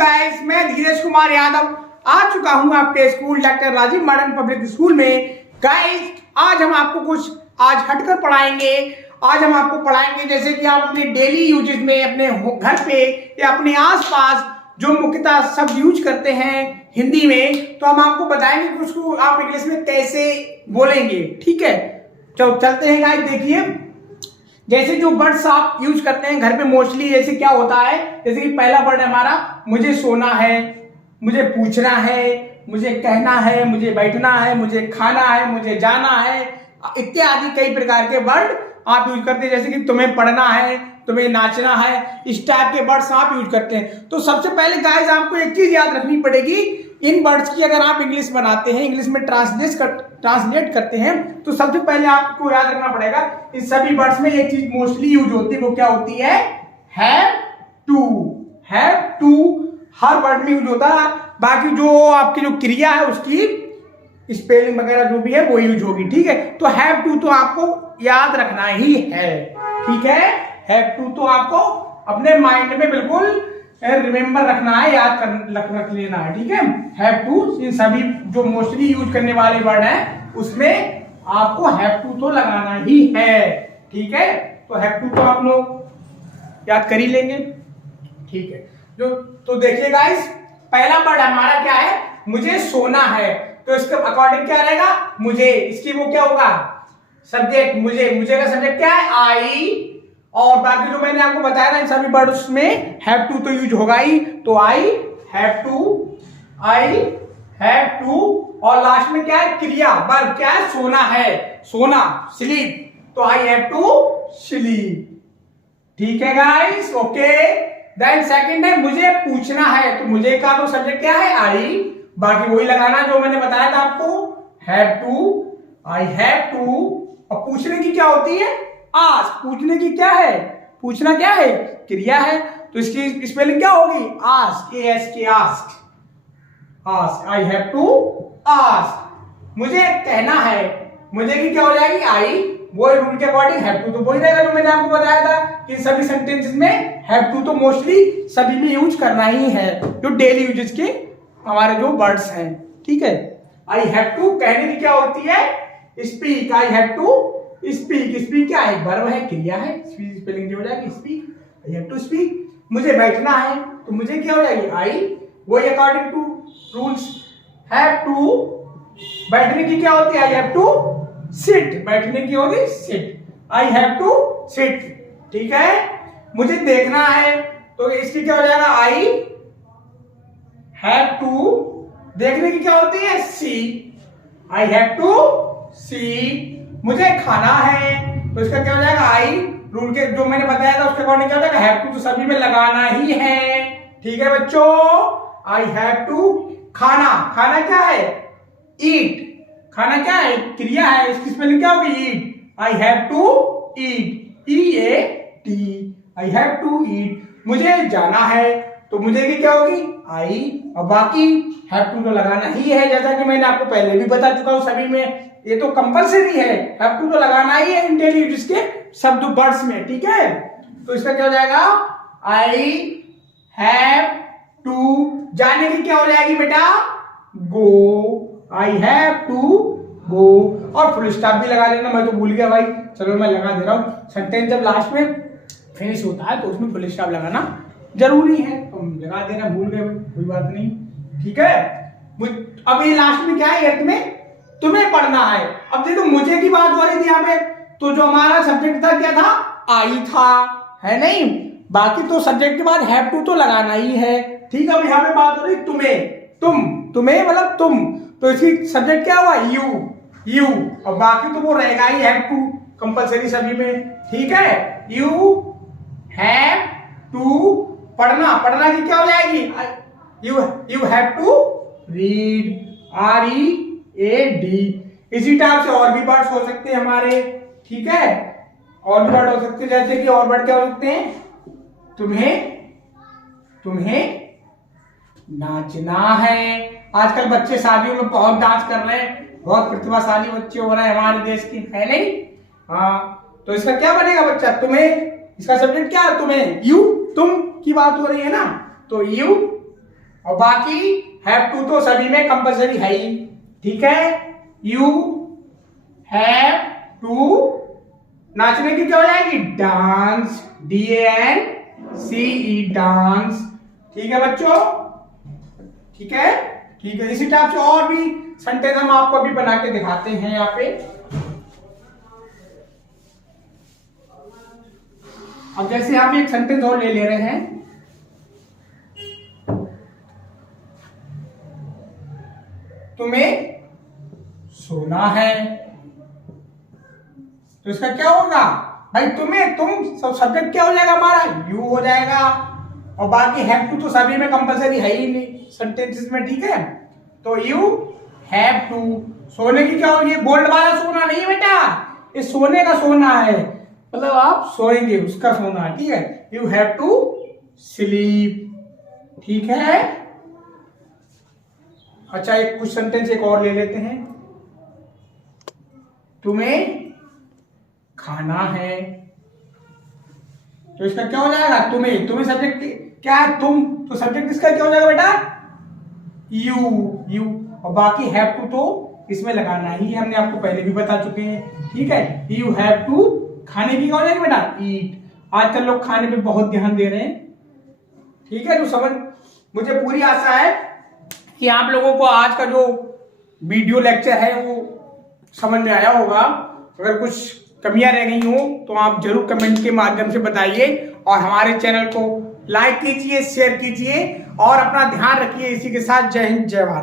Guys, मैं धीरज कुमार यादव आ चुका हूं आपके school doctor Rajiv modern public school में। गाइस, आज हम आपको कुछ हटकर पढ़ाएंगे। आज हम आपको पढ़ाएंगे जैसे कि आप अपने डेली यूजेस में, अपने घर पे या अपने आसपास जो मुख्यतः शब्द यूज करते हैं हिंदी में, तो हम आपको बताएंगे कि उसको आप इंग्लिश में कैसे बोलेंगे। ठीक है, चलो चलते हैं गाइस। देखिए, जैसे जो वर्ड्स आप यूज करते हैं घर पे मोस्टली, जैसे क्या होता है, जैसे कि पहला वर्ड है हमारा मुझे सोना है, मुझे पूछना है, मुझे कहना है, मुझे बैठना है, मुझे खाना है, मुझे जाना है, इत्यादि कई प्रकार के वर्ड आप यूज करते हैं। जैसे कि तुम्हें पढ़ना है, तुम्हें नाचना है, इस टाइप के वर्ड्स आप यूज करते हैं। तो सबसे पहले गाइस आपको एक चीज याद रखनी पड़ेगी, इन वर्ड्स की अगर आप इंग्लिश बनाते हैं, इंग्लिश में ट्रांसलेट करते हैं, तो सबसे पहले आपको याद रखना पड़ेगा इन सभी वर्ड्स में एक चीज मोस्टली यूज होती है, वो क्या होती है? Have to. हैव टू हर वर्ड में यूज होता है। बाकी जो आपकी जो क्रिया है उसकी स्पेलिंग वगैरह जो भी है वो यूज होगी। ठीक है, तो हैव टू तो आपको याद रखना ही है। ठीक है, हैव टू तो आपको अपने माइंड में बिल्कुल रिमेंबर रखना है, याद रख लेना है। ठीक है, हैव टू इन सभी जो मोस्टली यूज करने वाले वर्ड हैं उसमें आपको हैव टू तो लगाना ही है। ठीक है, तो हैव टू तो आप लोग याद कर ही लेंगे। ठीक है, तो देखिए गाइस, पहला वर्ड हमारा क्या है? मुझे सोना है। तो इसके अकॉर्डिंग क्या रहेगा? मुझे, इसकी वो क्या होगा? सब्जेक्ट। मुझे का सब्जेक्ट क्या है? आई। और बाकी जो मैंने आपको बताया ना इन सभी वर्ड्स में हैव टू तो यूज होगा ही। तो आई हैव टू, और लास्ट में क्या है? क्रिया, वर्ब क्या है? सोना है, सोना, स्लीप। तो आई हैव टू स्लीप। ठीक है गाइस, ओके। देन सेकंड है मुझे पूछना है। तो मुझे का तो सब्जेक्ट क्या है? आई। बाकी वही लगाना जो मैंने बताया था आपको, have to, I have to. और पूछने की क्या होती है? आस्क। पूछने की क्या है? पूछना क्या है? क्रिया है। तो इसकी स्पेलिंग क्या होगी? Ask, ASK, ask. Ask, I have to ask. मुझे कहना है, मुझे की क्या हो जाएगी? आई। वो रूल के अकॉर्डिंग हैव टू तो वही रहेगा जो मैंने आपको बताया था कि सभी सेंटेंसेस में हैव टू तो मोस्टली सभी में यूज करना ही है, जो डेली यूजेस के हमारे जो वर्ड्स हैं। ठीक है, आई हैव टू कहने की क्या होती है? Speak. I have to speak. Speak क्या है? वर्ब है, क्रिया है। स्पेलिंग हो जाएगी speak, I have to speak. मुझे बैठना है, तो मुझे क्या हो जाएगी? आई। वही according to rules have to. बैठने की क्या होती है? I have to sit. बैठने की होगी sit, I have to sit. ठीक है, मुझे देखना है, तो इसकी क्या हो जाएगा? I have to. देखने की क्या होती है? See, I have to see. मुझे खाना है, तो इसका क्या हो जाएगा? आई। रूल के जो मैंने बताया था उसके अकॉर्डिंग क्या हो जाएगा? हैव टू तो सभी में लगाना ही है। ठीक है बच्चों, आई हैव टू। खाना, खाना क्या है? ईट। खाना क्या है? क्रिया है, इसकी स्पेलिंग क्या होगी? Eat. I have to eat, EAT। I have to eat. मुझे जाना है, तो मुझे की क्या होगी? आई। और बाकी हैव टू तो लगाना ही है, जैसा कि मैंने आपको पहले भी बता चुका हूं। सभी में ये तो कंपलसरी है, हैव टू तो लगाना ही है इन डेली यूजेस के शब्द वर्ड्स में। ठीक है, तो इसका क्या हो जाएगा? I have to. जाने की क्या हो जाएगी बेटा? Go. I have to go. और फुल स्टॉप भी लगा लेना, मैं तो भूल गया भाई, चलो मैं लगा दे रहा हूं। सेंटेंस जब लास्ट में फिनिश होता है तो उसमें फुल स्टॉप लगाना जरूरी है, तो लगा देना, भूल गए, कोई बात नहीं। ठीक है, अब ये लास्ट में क्या है? एट में तुम्हें पढ़ना है। अब देखो, मुझे की बात हो रही थी यहाँ पे, तो जो हमारा सब्जेक्ट था क्या था? आई था, है नहीं? बाकी तो सब्जेक्ट के बाद हैव टू तो लगाना ही है। ठीक है, अब यहाँ पे बात हो रही तुम्हें, तुम्हें मतलब तुम, तो इसकी सब्जेक्ट क्या हुआ? यू। और बाकी तो वो रहेगा ही हैव टू कंपलसरी सभी में। ठीक है, यू हैव टू। पढ़ना की क्या हो जाएगी? You have to read, READ। इसी टाइप से और भी वर्ड्स हो सकते हैं हमारे। ठीक है, और भी वर्ड हो सकते हैं, जैसे कि और वर्ड क्या हो सकते हैं? तुम्हें नाचना है। आजकल बच्चे शादियों में बहुत डांस कर रहे हैं, बहुत प्रतिभाशाली बच्चे हो रहे हैं हमारे देश के, है नहीं? हाँ, तो इसका क्या बनेगा बच्चा? तुम्हें, इसका सब्जेक्ट क्या है? तुम्हें, यू, तुम की बात हो रही है ना, तो यू और बाकी हैव टू तो सभी में कंपलसरी है ही, ठीक है। यू हैव टू, नाचने की क्या हो जाएगी, डांस, DANCE, डांस, ठीक है बच्चों, ठीक है, ठीक है। इसी टाइप से और भी सेंटेंस हम आपको अभी बना के दिखाते हैं यहाँ पे। अब जैसे हम एक सेंटेंस और ले रहे हैं, तुम्हें सोना है, तो इसका क्या होगा भाई, तुम्हें, तुम सब्जेक्ट क्या हो जाएगा हमारा, यू हो जाएगा, और बाकी हैव टू तो सभी में कंपलसरी है ही नहीं सेंटेंसेस में, ठीक है। तो यू हैव टू, सोने की क्या होगी, गोल्ड वाला सोना नहीं बेटा, ये सोने का सोना है, मतलब आप सोएंगे उसका सोना, ठीक है। यू हैव टू स्लीप, ठीक है। अच्छा, एक कुछ सेंटेंस एक और ले लेते हैं, तुम्हें खाना है, तो इसका क्या हो जाएगा, तुम्हें, तुम्हें सब्जेक्ट क्या है, तुम, तो सब्जेक्ट इसका क्या हो जाएगा बेटा, यू, और बाकी हैव टू तो इसमें लगाना ही, हमने आपको पहले भी बता चुके हैं, ठीक है। यू हैव टू, खाने की क्या हो जाएगी बेटा, ईट। आजकल लोग खाने पे बहुत ध्यान दे रहे हैं, ठीक है। तो समझ, मुझे पूरी आशा है कि आप लोगों को आज का जो वीडियो लेक्चर है वो समझ में आया होगा। अगर कुछ कमियां रह गई हो तो आप जरूर कमेंट के माध्यम से बताइए, और हमारे चैनल को लाइक कीजिए, शेयर कीजिए, और अपना ध्यान रखिए। इसी के साथ जय हिंद, जय भारत।